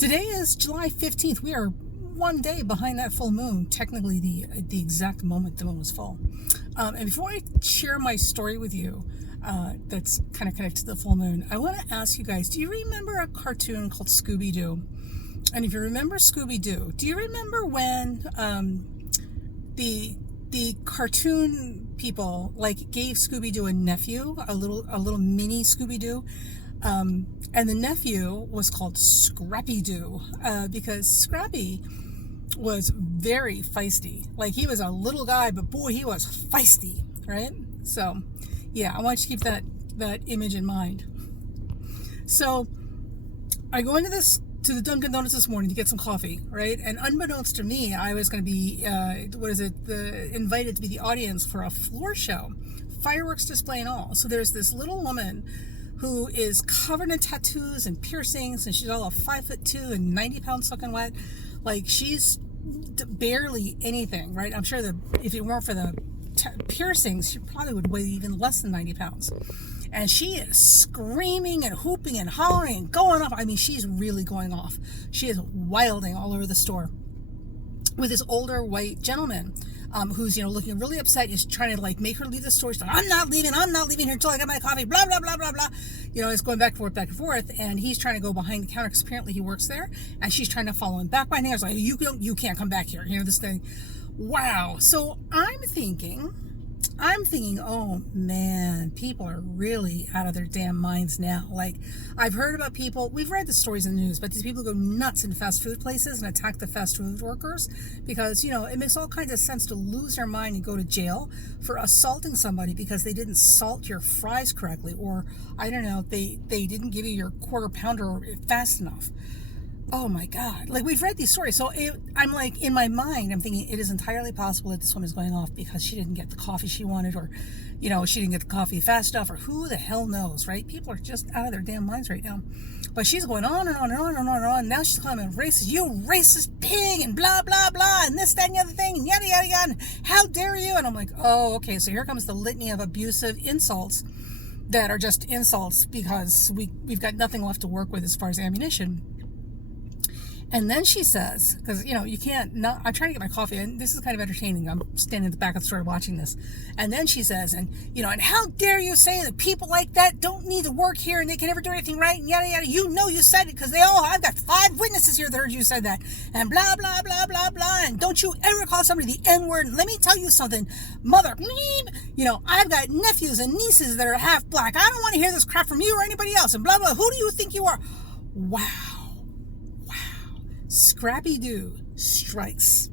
Today is July 15th. We are one day behind that full moon, technically the exact moment the moon was full. And before I share my story with you, that's kind of connected to the full moon, I want to ask you guys, do you remember a cartoon called Scooby-Doo? And if you remember Scooby-Doo, do you remember when the cartoon people gave Scooby-Doo a nephew, a little mini Scooby-Doo? And the nephew was called Scrappy-Doo, because Scrappy was very feisty. He was a little guy, but boy, he was feisty, right? So, yeah, I want you to keep that image in mind. So, I go into the Dunkin Donuts this morning to get some coffee, right? And unbeknownst to me, I was going to be, invited to be the audience for a floor show, fireworks display and all. So there's this little woman who is covered in tattoos and piercings, and she's all of 5'2" and 90 pounds soaking wet. She's barely anything, right? I'm sure that if it weren't for the piercings, she probably would weigh even less than 90 pounds. And she is screaming and whooping and hollering and going off. I mean, she's really going off. She is wilding all over the store with this older white gentleman who's, looking really upset. He's trying to make her leave the store. She's like, I'm not leaving here until I get my coffee, blah, blah, blah, blah, blah. It's going back and forth. And he's trying to go behind the counter because apparently he works there. And she's trying to follow him back behind the counter. It's like, you can't come back here. This thing. Wow. So I'm thinking, oh man, people are really out of their damn minds now. I've heard about people, we've read the stories in the news, but these people go nuts in fast food places and attack the fast food workers because, it makes all kinds of sense to lose your mind and go to jail for assaulting somebody because they didn't salt your fries correctly, or I don't know, they didn't give you your quarter pounder fast enough. Oh my God. We've read these stories. So I'm in my mind, I'm thinking it is entirely possible that this woman is going off because she didn't get the coffee she wanted, or, she didn't get the coffee fast enough, or who the hell knows, right? People are just out of their damn minds right now. But she's going on and on and on and on and on. Now she's calling him racist, you racist pig, and blah, blah, blah, and this, that, and the other thing, and yada, yada, yada, and how dare you? And I'm like, oh, okay, so here comes the litany of abusive insults that are just insults because we've got nothing left to work with as far as ammunition. And then she says, because, you can't not, I'm trying to get my coffee, and this is kind of entertaining. I'm standing at the back of the store watching this. And then she says, and how dare you say that people like that don't need to work here and they can never do anything right, and yada, yada. You said it because I've got 5 witnesses here that heard you said that, and blah, blah, blah, blah, blah. And don't you ever call somebody the N-word. And let me tell you something, mother, I've got nephews and nieces that are half black. I don't want to hear this crap from you or anybody else, and blah, blah. Who do you think you are? Wow. Scrappy-Doo strikes.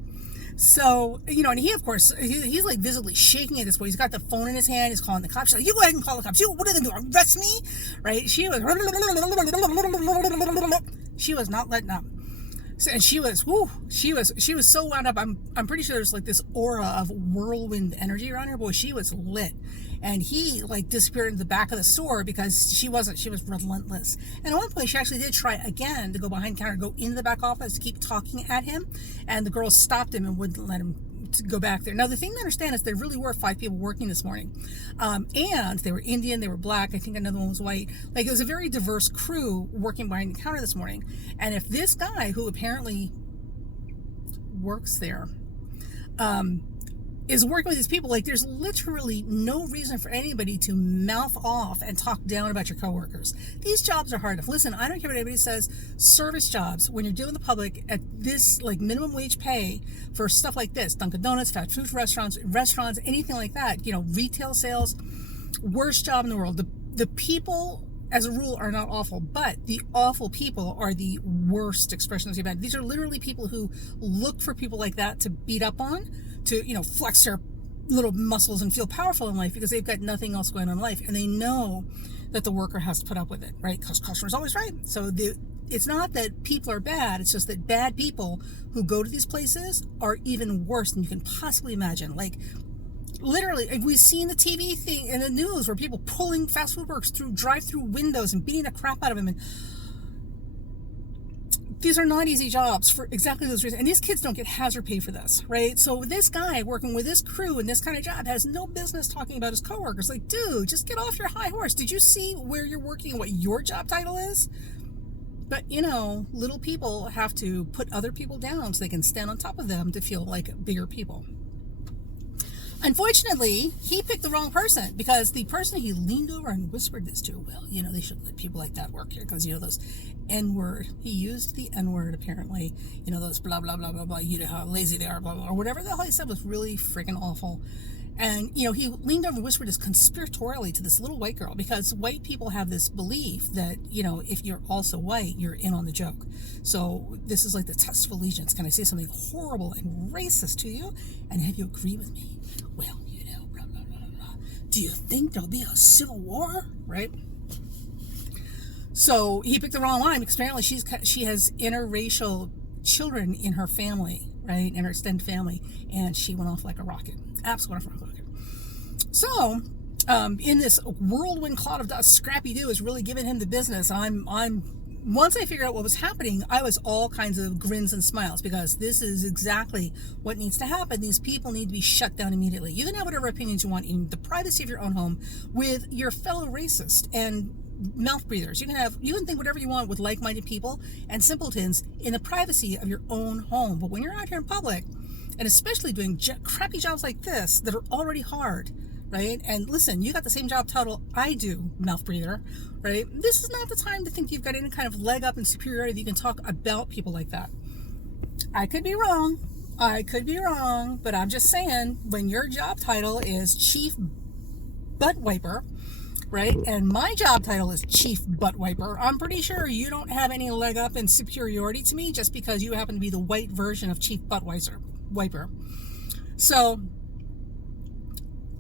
So, and he, of course, he's visibly shaking at this point. He's got the phone in his hand. He's calling the cops. She's like, you go ahead and call the cops. What are they going to do? Arrest me? Right? She was not letting up. And she was so wound up. I'm pretty sure there's this aura of whirlwind energy around her. Boy, she was lit. And he disappeared into the back of the store because she was relentless. And at one point she actually did try again to go behind the counter, go into the back office to keep talking at him. And the girls stopped him and wouldn't let him to go back there. Now the thing to understand is there really were 5 people working this morning. And they were Indian, they were black, I think another one was white. It was a very diverse crew working behind the counter this morning. And if this guy who apparently works there, is working with these people, there's literally no reason for anybody to mouth off and talk down about your coworkers. These jobs are hard enough. Listen, I don't care what anybody says, service jobs, when you're dealing with the public at this minimum wage pay for stuff like this, Dunkin Donuts, fast food restaurants, anything like that, retail sales, worst job in the world. The people, as a rule, are not awful, but the awful people are the worst expression of the event. These are literally people who look for people like that to beat up on, to, flex their little muscles and feel powerful in life because they've got nothing else going on in life. And they know that the worker has to put up with it, right? Because customer's always right. So it's not that people are bad. It's just that bad people who go to these places are even worse than you can possibly imagine. Literally, we've seen the TV thing in the news where people pulling fast food workers through drive-through windows and beating the crap out of them. And these are not easy jobs for exactly those reasons. And these kids don't get hazard pay for this, right? So this guy working with this crew in this kind of job has no business talking about his coworkers. Dude, just get off your high horse. Did you see where you're working and what your job title is? But, little people have to put other people down so they can stand on top of them to feel like bigger people. Unfortunately, he picked the wrong person, because the person he leaned over and whispered this to, well, they shouldn't let people like that work here, because, those N-word, he used the N-word apparently, those blah, blah, blah, blah, blah, how lazy they are, blah, blah, or whatever the hell he said was really freaking awful. And, he leaned over and whispered this conspiratorially to this little white girl, because white people have this belief that, if you're also white, you're in on the joke. So this is like the test of allegiance. Can I say something horrible and racist to you? And have you agree with me? Well, blah, blah, blah, blah. Do you think there'll be a civil war? Right? So he picked the wrong line, because apparently she has interracial children in her family, right? In her extended family. And she went off like a rocket. Absolutely went off like a rocket. So, in this whirlwind cloud of dust, Scrappy-Doo is really giving him the business. Once I figured out what was happening, I was all kinds of grins and smiles, because this is exactly what needs to happen. These people need to be shut down immediately. You can have whatever opinions you want in the privacy of your own home with your fellow racist and mouth breathers. You can think whatever you want with like-minded people and simpletons in the privacy of your own home. But when you're out here in public, and especially doing crappy jobs like this that are already hard, right? And listen, you got the same job title I do, mouth breather, right? This is not the time to think you've got any kind of leg up and superiority that you can talk about people like that. I could be wrong, but I'm just saying, when your job title is chief butt wiper, right? And my job title is chief butt wiper, I'm pretty sure you don't have any leg up and superiority to me just because you happen to be the white version of chief butt wiper. So,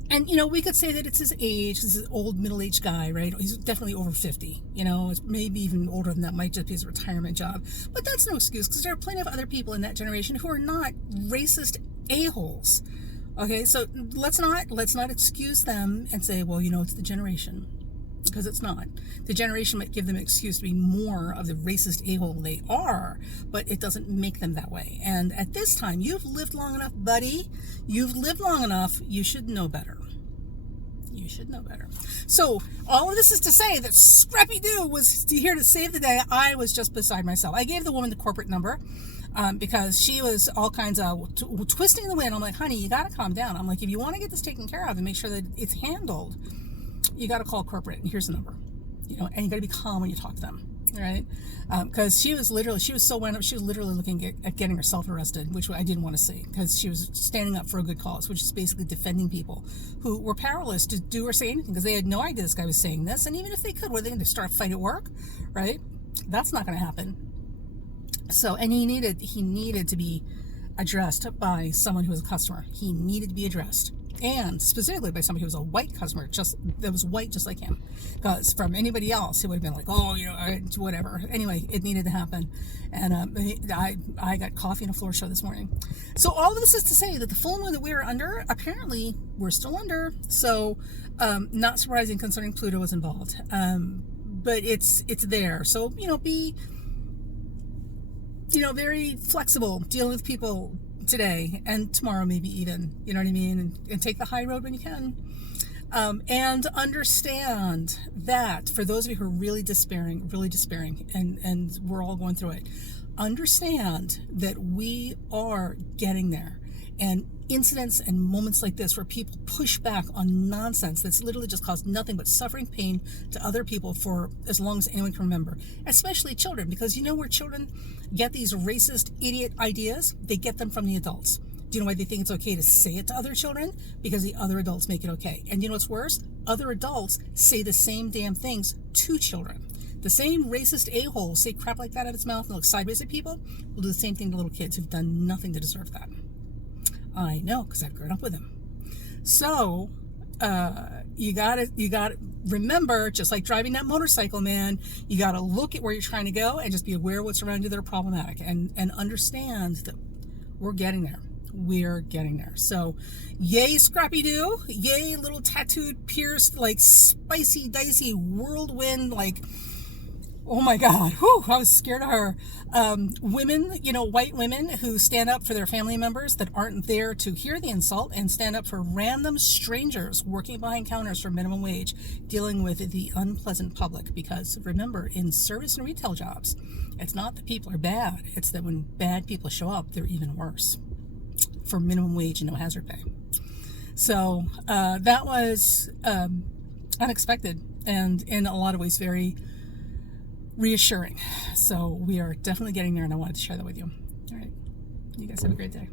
and we could say that it's his age. This is an old middle-aged guy, right? He's definitely over 50. It's maybe even older than that. Might just be his retirement job. But that's no excuse, because there are plenty of other people in that generation who are not racist a-holes. Okay, so let's not excuse them and say, well, it's the generation, because it's not. The generation might give them an excuse to be more of the racist a-hole they are, but it doesn't make them that way. And at this time, you've lived long enough, buddy. You've lived long enough. You should know better. You should know better. So all of this is to say that Scrappy-Doo was here to save the day. I was just beside myself. I gave the woman the corporate number. Because she was all kinds of twisting the wind. I'm like, honey, you got to calm down. I'm like, if you want to get this taken care of and make sure that it's handled, you got to call corporate, and here's the number, and you got to be calm when you talk to them, right? Because she was so wound up, she was literally looking at getting herself arrested, which I didn't want to see, because she was standing up for a good cause, which is basically defending people who were powerless to do or say anything, because they had no idea this guy was saying this, and even if they could, were they going to start a fight at work, right? That's not going to happen. So, and he needed to be addressed by someone who was a customer. He needed to be addressed, and specifically by somebody who was a white customer, that was white just like him. Because from anybody else, it would have been like, oh, whatever. Anyway, it needed to happen, and I got coffee and a floor show this morning. So all of this is to say that the full moon that we are under, apparently we're still under. So, not surprising concerning Pluto was involved, but it's there. So be very flexible, dealing with people today and tomorrow, maybe even, you know what I mean? And take the high road when you can. And understand that for those of you who are really despairing, and we're all going through it, understand that we are getting there. And incidents and moments like this where people push back on nonsense that's literally just caused nothing but suffering, pain to other people for as long as anyone can remember, especially children, because where children get these racist idiot ideas, they get them from the adults. Do you know why they think it's okay to say it to other children? Because the other adults make it okay. And you know what's worse? Other adults say the same damn things to children. The same racist a-hole say crap like that out of its mouth and look sideways at people will do the same thing to little kids who've done nothing to deserve that. I know, because I've grown up with them. So, you gotta remember, just like driving that motorcycle, man, you gotta look at where you're trying to go and just be aware of what's around you that are problematic, and understand that we're getting there. We're getting there. So, yay, Scrappy-Doo. Yay, little tattooed, pierced, like spicy, dicey, whirlwind, like Oh my God. Whew, I was scared of her. Women, white women who stand up for their family members that aren't there to hear the insult and stand up for random strangers working behind counters for minimum wage, dealing with the unpleasant public. Because remember, in service and retail jobs, it's not that people are bad, it's that when bad people show up, they're even worse for minimum wage and no hazard pay. So that was unexpected and in a lot of ways very reassuring. So we are definitely getting there, and I wanted to share that with you. All right. You guys have a great day.